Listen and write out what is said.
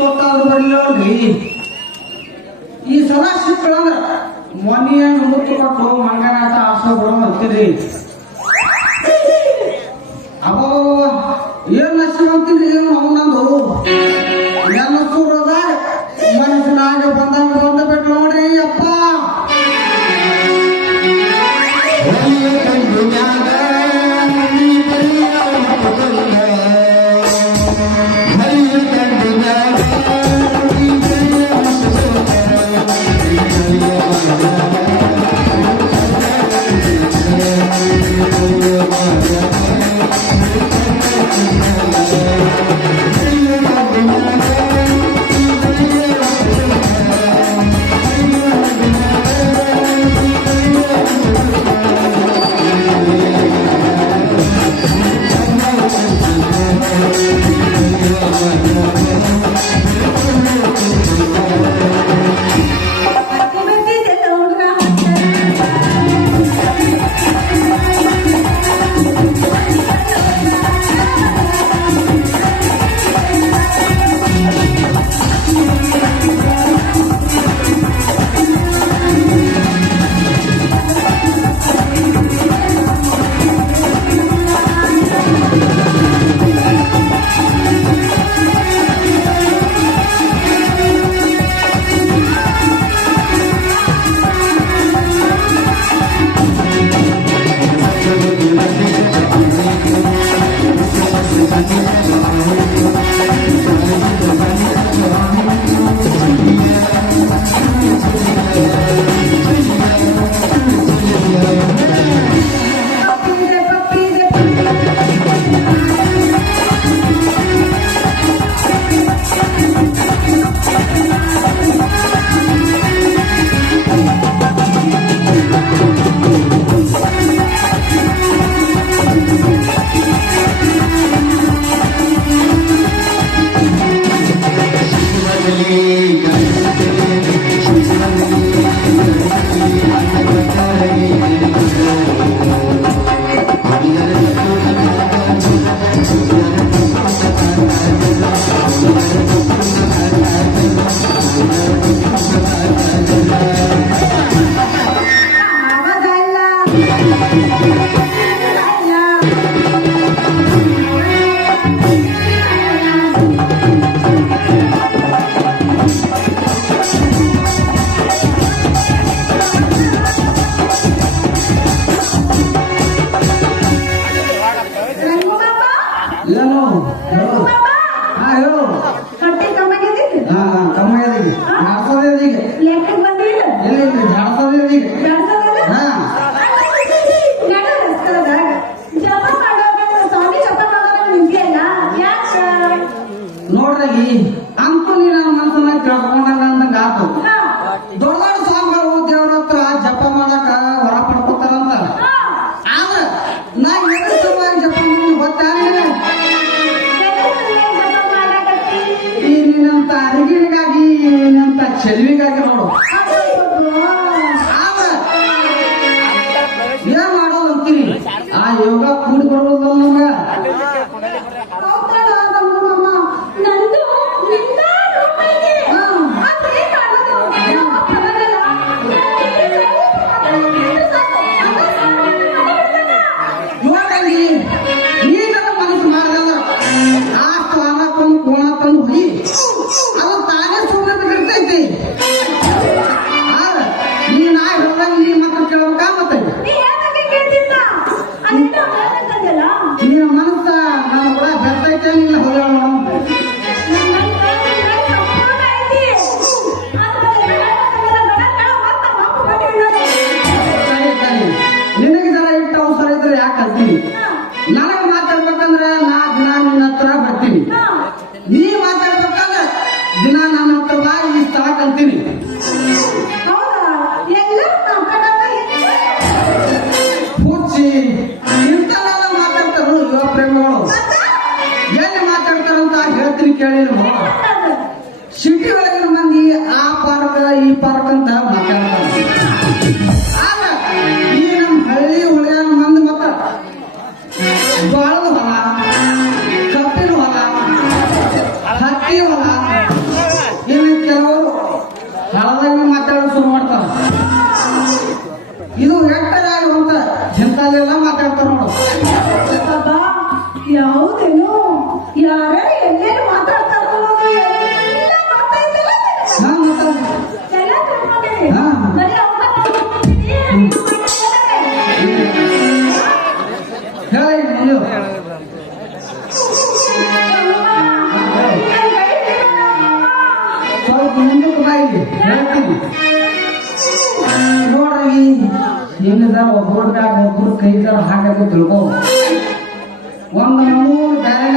ಗೊತ್ತಾದ್ರು ಬರಲಿ ಈ ಸಲ ಸಿಕ್ಕಳಂದ್ರ ಮೊನ್ನೆ ಮುತ್ತು ಕೊಟ್ಟು ಮಂಗನಾಟ ಆಸೋ ಬಿಡೋ ಅಂತೀರಿ ಅವ ಏನ್ ನಷ್ಟ ಅಂತೀರಿ ಏನು ಅವನಂದು ನನ್ನ ಸೂರದ ಮನಸ್ಸಿನಾಗ ಬಂದಂಗ ಬಂದ ಬಿಟ್ಟು ನೋಡ್ರಿ ಅಪ್ಪ ನೋಡ್ರಿ ಅಂತೂ ನೀ ನನ್ನ ಮನಸ್ಸನ್ನ ಕೇಳ್ಕೊಂಡಂಗ ಅಂದಂಗ ಆತು ದೊಡ್ಡ ದೊಡ್ಡ ಸ್ವಾಮಿಗಳು ದೇವ್ರ ಹತ್ರ ಜಪ ಮಾಡಕ ಹೊರ ಪಡ್ಕೋತಾರಂತ ಆದ್ರ ನಾ ಎದ್ರ ಸಲುವಾಗಿ ಜಪ ಮಾಡಿ ಗೊತ್ತಾಗ ಈ ನಿನ್ನಂತ ಅರಿಗಿರಿಗಾಗಿ ನಿನ್ನಂತ ಚೆಲುವಿಗಾಗಿ ನೋಡು ಆದ್ರ ಏನ್ ಮಾಡೋದು ಅಂತೀರಿ ಆ ಯೋಗ ಕೂಡಿ ಬರೋದು ನಮ್ಗ ನನಗೆ ಮಾತಾಡ್ಬೇಕಂದ್ರ ನಾ ದಿನ ನಿನ್ನ ಹತ್ರ ಬರ್ತೀನಿ ನೀ ಮಾತಾಡ್ಬೇಕಂದ್ರ ದಿನ ನನ್ನ ಹತ್ರ ಬಾ ಈ ಸ್ಥಳ ಕಲ್ತೀನಿ ಪೂಜಿ ಇಂಥವೆಲ್ಲ ಮಾತಾಡ್ತಾರು ಯುವ ಪ್ರೇಮಿಗಳು ಎಲ್ಲಿ ಮಾತಾಡ್ತಾರಂತ ಹೇಳ್ತೀನಿ ಕೇಳಿ ಸಿಟಿ ಒಳಗಿನ ಮಂದಿ ಆ ಪಾರ್ಕ್ ಈ ಪಾರ್ಕ್ ಅಂತ ಮಾತಾಡ್ತಾರೆ ಆಗ ಈ ನಮ್ಮ ಹಳ್ಳಿ ಹುಳಿಯ ಮಂದಿ ಮತ್ತ ಬಾಳದ ಹೊಲ ಕಪ್ಪಿನ ಹೊಲ ಹತ್ತಿ ಹೊಲ ಹೇಳ್ತೀನಿ ನೋಡ್ರಿ ಏನಿದಾರ ಒಬ್ಬರ ಮ್ಯಾಗ ಒಬ್ರು ಕೈದಾರ ಹಾಕಿ ತಿಳ್ಕೊ ಒಂದು 3 ಬ್ಯಾರೆ